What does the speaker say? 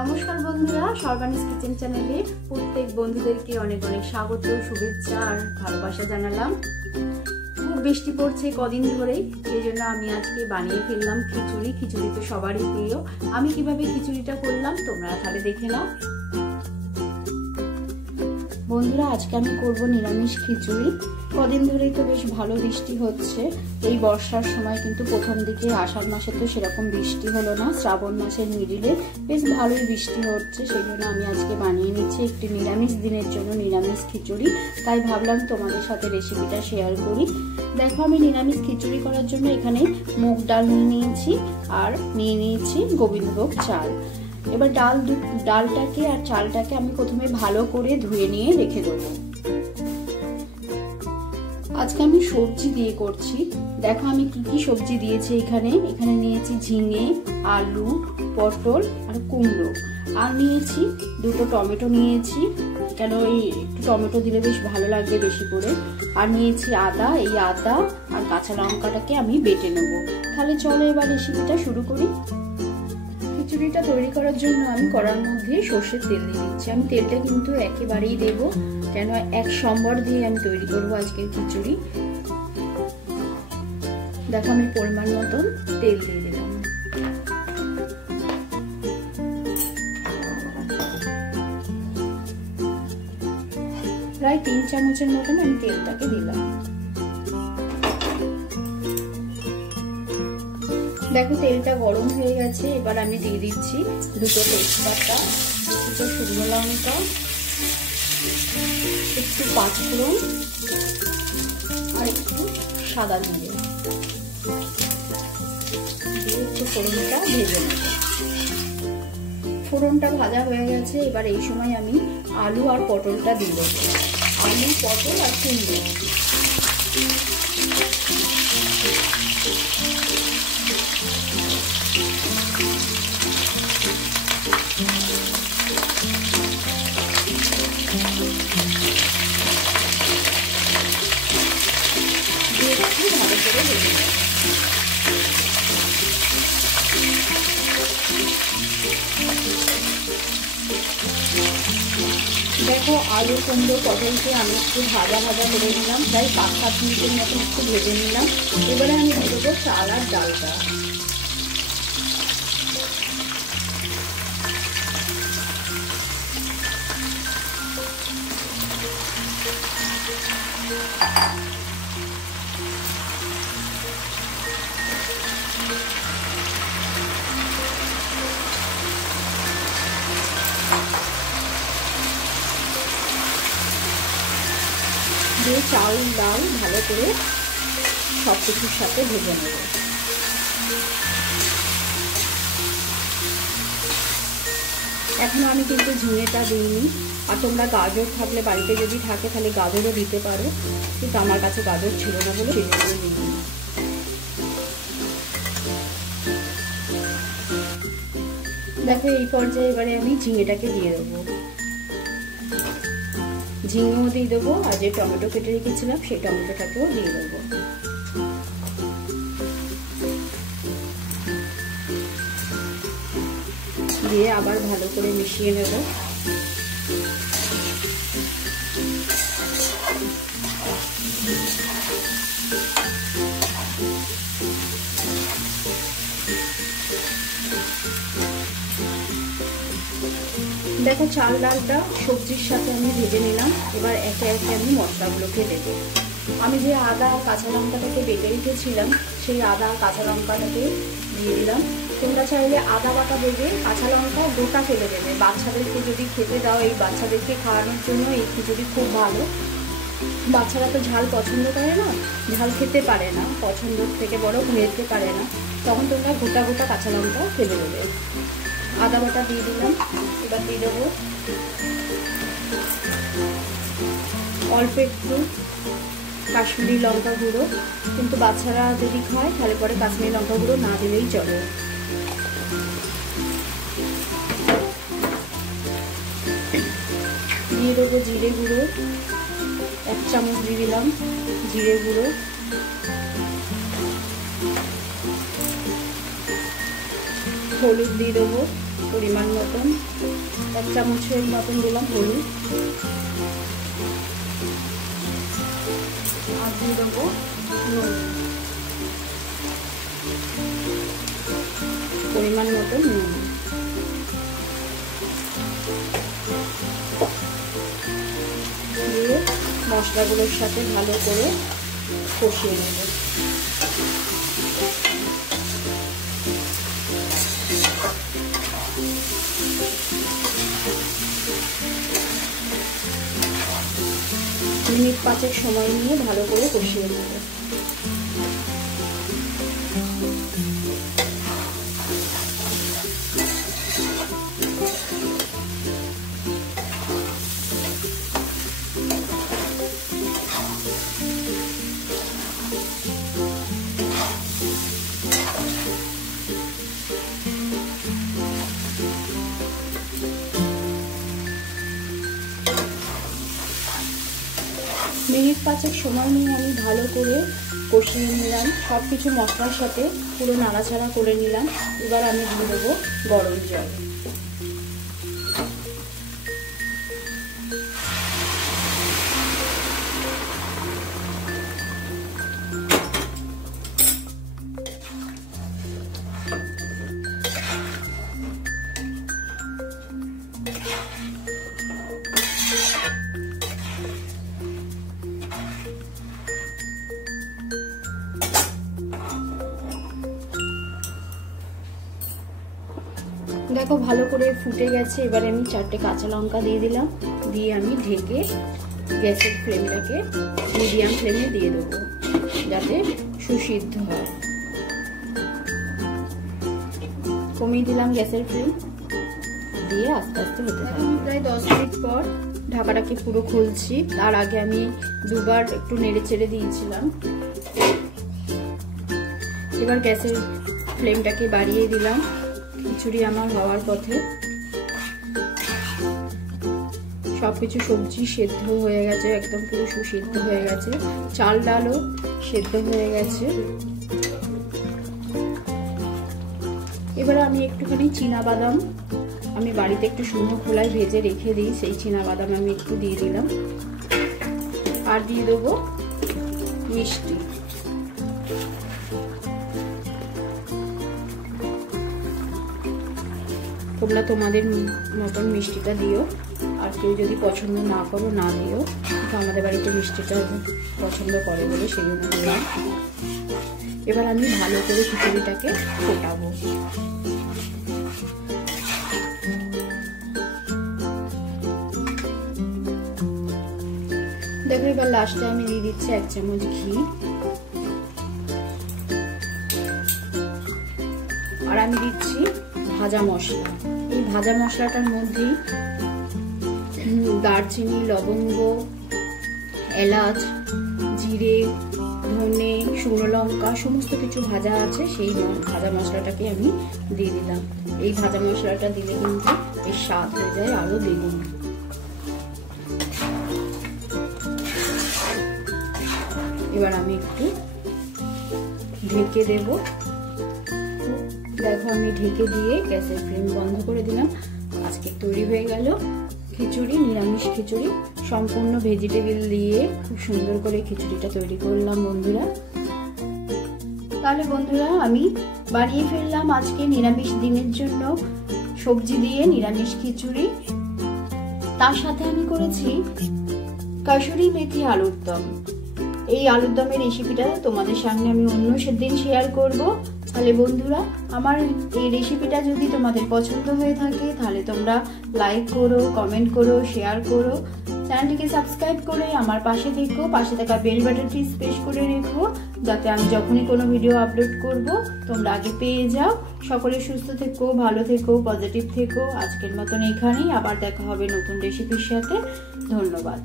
নমস্কার বন্ধুরা, সর্বানিস কিচেন চ্যানেলে প্রত্যেক বন্ধুদেরকে অনেক অনেক স্বাগত, শুভেচ্ছা আর ভালোবাসা জানালাম। খুব বৃষ্টি পড়ছে কদিন ধরেই, সেই জন্য আমি আজকে বানিয়ে ফেললাম খিচুড়ি। খিচুড়ি তো সবারই প্রিয়। আমি কিভাবে খিচুড়িটা করলাম তোমরা তাহলে দেখে নাও। বন্ধুরা, আজকে আমি করব নিরামিষ খিচুড়ি। কদিন ধরেই তো বেশ ভালো বৃষ্টি হচ্ছে। এই বর্ষার সময় কিন্তু প্রথম দিকে আষাঢ় মাসে তো সেরকম বৃষ্টি হলো না, শ্রাবণ মাসের মিডিলে বেশ ভালোই বৃষ্টি হচ্ছে। সেই জন্য আমি আজকে বানিয়ে নিচ্ছি একটি নিরামিষ দিনের জন্য নিরামিষ খিচুড়ি। তাই ভাবলাম তোমাদের সাথে রেসিপিটা শেয়ার করি। দেখো, আমি নিরামিষ খিচুড়ি করার জন্য এখানে মুগ ডাল নিয়ে নিয়েছি আর নিয়ে নিয়েছি গোবিন্দভোগ চাল। এবার ডালটাকে আর চালটাকে আমি প্রথমে ভালো করে ধুয়ে নিয়ে রেখে দেবো। আজকে আমি সবজি দিয়ে করছি। দেখো আমি কি কি সবজি দিয়েছি। এখানে নিয়েছি ঝিঙে, আলু, পটল আর কুমড়ো, আর নিয়েছি দুটো টমেটো নিয়েছি, কেন এই একটু টমেটো দিলে বেশ ভালো লাগবে বেশি করে। আর নিয়েছি আদা, এই আদা আর কাঁচা লঙ্কাটাকে আমি বেটে নেব। তাহলে চলো এবার রেসিপিটা শুরু করি। খিচুড়িটা তৈরি করার জন্য আমি কড়ার মধ্যে সর্ষের তেল দিয়ে দিচ্ছি। আমি তেলটা কিন্তু একেবারেই দেব, কেন এক সম্বর দিয়ে আমি তৈরি করবো আজকের খিচুড়ি। দেখো আমি পরিমাণ মতন তেল দিয়ে দিলাম। প্রায় 3 চামচের মতন আমি তেলটাকে দিলাম। দেখো তেলটা গরম হয়ে গেছে। এবার আমি দিয়ে দিচ্ছি দুটো তেজপাতা, দুটো শুকনো লঙ্কা, একটু পাঁচফোড়ন আর একটু সাদা জিরে দিয়ে একটু ফোড়নটা ভেজে নেব। ফোড়নটা ভাজা হয়ে গেছে। এবার এই সময় আমি আলু আর পটলটা দিয়ে দেবো। আলু, পটল আর কুমড়ো ভালো করে ভেজে নেব। দেখো আলু, কুমড়ো, পটলকে আমি একটু ভাজা করে নিলাম, প্রায় 5-7 মিনিটের মতো একটু ভেজে নিলাম। এবারে আমি দিয়ে দেবো চাল আর ডালটা। দিয়ে চাল ডাল ভালো করে সব কিছুর সাথে ভেজে নেব। এখনো আমি কিন্তু ঝিঙেটা দিইনি। আর তোমরা গাজর থাকলে বাড়িতে যদি থাকে তাহলে গাজরও দিতে পারো, কিন্তু আমার কাছে গাজর ছিল না বলে সেই জন্য দিইনি। দেখো এই পর্যায়ে এবারে আমি ঝিঙেটাকে দিয়ে দেবো। ঝিঙেও দিয়ে দেবো, আর যে টমেটো কেটে রেখেছিলাম সেই টমেটোটাকেও দিয়ে দেবো। দিয়ে আবার ভালো করে মিশিয়ে নেব। দেখো চাল ডালটা সবজির সাথে আমি ভেজে নিলাম। এবার একে একে আমি মশলাগুলোকে দেবো। আমি যে আদা কাঁচা লঙ্কাটাকে বেটে রেখেছিলাম সেই আদা কাঁচা লঙ্কাটাকে দিয়ে দিলাম। তোমরা চাইলে আদা বাটা দেবে, কাঁচা লঙ্কা গোটা ফেলে দেবে। বাচ্চাদেরকে যদি খেতে দাও, এই বাচ্চাদেরকে খাওয়ানোর জন্য এই খিচুড়ি খুব ভালো। বাচ্চারা তো ঝাল পছন্দ করে না, ঝাল খেতে পারে না, পছন্দের থেকে বড় খেতে পারে না, তখন তোমরা গোটা গোটা কাঁচা লঙ্কা ফেলে দেবে। আদা বাটা দিয়ে দিলাম। এবার দিয়ে দেবো অল্প একটু কাশ্মীরি লঙ্কা গুঁড়ো, কিন্তু বাচ্চারা যদি খায় তাহলে পরে কাশ্মীরি লঙ্কা গুঁড়ো না দিলেই চলে। দিয়ে দেবো জিরে গুঁড়ো, 1 চামচ দিয়ে দিলাম জিরে গুঁড়ো, হলুদ দিয়ে দেবো পরিমাণ মতন 1 চামচের মতন দিলাম হলুদ, আর দিয়ে দেবো নুন পরিমাণ মতন নুন। দিয়ে মশলাগুলোর সাথে ভালো করে কষিয়ে নেব। মিনিট 5 সময় নিয়ে ভালো করে কষিয়ে নেব। মিনিট 5 সময় নিয়ে আমি ভালো করে কষিয়ে নিলাম, সব কিছু মশলার সাথে পুরো নাড়াচাড়া করে নিলাম। এবার আমি দিয়ে দেবো গরম জল। দেখো ভালো করে ফুটে গেছে। এবারে আমি 4টে কাঁচা লঙ্কা দিয়ে দিলাম, দিয়ে আমি ঢেকে গ্যাসের ফ্লেমটাকে মিডিয়াম ফ্লেমে দিয়ে দেবো যাতে সুসিদ্ধ হয়। কমিয়ে দিলাম গ্যাসের ফ্লেম, দিয়ে আস্তে আস্তে হতে থাকবে। প্রায় 10 মিনিট পর ঢাকাটাকে পুরো খুলছি। তার আগে আমি দুবার একটু নেড়ে চেড়ে দিয়েছিলাম। এবার গ্যাসের ফ্লেমটাকে বাড়িয়ে দিলাম। খিচুড়ি আমার হওয়ার পথে। সবকিছু সবজি সেদ্ধ হয়ে গেছে, একদম পুরো সুসিদ্ধ হয়ে গেছে। চাল ডালও সেদ্ধ হয়ে গেছে। এবার আমি একটুখানি চীনাবাদাম, আমি বাড়িতে একটু শুকনো খোলায় ভেজে রেখে দিই, সেই চীনাবাদাম আমি একটু দিয়ে দিলাম। আর দিয়ে দেবো মিষ্টি। তোমরা তোমাদের মতন মিষ্টিটা দিও, আর কেউ যদি পছন্দ না করো না দিও, কিন্তু আমাদের বাড়িতে মিষ্টিটা পছন্দ করে বলে সেই জন্য দিলাম। এবার আমি ভালো করে খিচুড়িটাকে ফোটাবো। দেখো এবার লাস্টে আমি দিয়ে দিচ্ছি 1 চামচ ঘি, আর আমি দিচ্ছি ভাজা মশলা। এই ভাজা মশলাটার মধ্যেই দারচিনি, লবঙ্গ, এলাচ, জিরে, ধনে, শুকনো লঙ্কা সমস্ত কিছু ভাজা আছে। সেই ভাজা মশলাটাকে আমি দিয়ে দিলাম। এই ভাজা মশলাটা দিলে কিন্তু এর স্বাদ হয়ে যায় আরো দ্বিগুণ। এবার আমি একটু ঢেকে দেব। দেখো আমি ঢেকে দিয়ে গ্যাসের ফ্লেম বন্ধ করে দিলাম। আজকে তৈরি হয়ে গেল খিচুড়ি, নিরামিষ খিচুড়ি। সম্পূর্ণ ভেজিটেবল দিয়ে খুব সুন্দর করে খিচুড়িটা তৈরি করলাম বন্ধুরা। তাহলে বন্ধুরা আমি বানিয়ে ফেললাম আজকে নিরামিষ দিনের জন্য সবজি দিয়ে নিরামিষ খিচুড়ি। তার সাথে আমি করেছি কাসুরি মেথি আলুর দম। এই আলুর দমের রেসিপিটা তোমাদের সামনে আমি অন্য সেদিন শেয়ার করব। তাহলে বন্ধুরা আমার এই রেসিপিটা যদি তোমাদের পছন্দ হয়ে থাকে তাহলে তোমরা লাইক করো, কমেন্ট করো, শেয়ার করো, চ্যানেলটিকে সাবস্ক্রাইব করে আমার পাশে থেকো। পাশে থাকা বেল বাটনটি প্রেস করে রেখো যাতে আমি যখনই কোনো ভিডিও আপলোড করব তোমরা আগে পেয়ে যাও। সকলে সুস্থ থেকো, ভালো থেকো, পজিটিভ থেকো। আজকের মতন এখানেই, আবার দেখা হবে নতুন রেসিপির সাথে। ধন্যবাদ।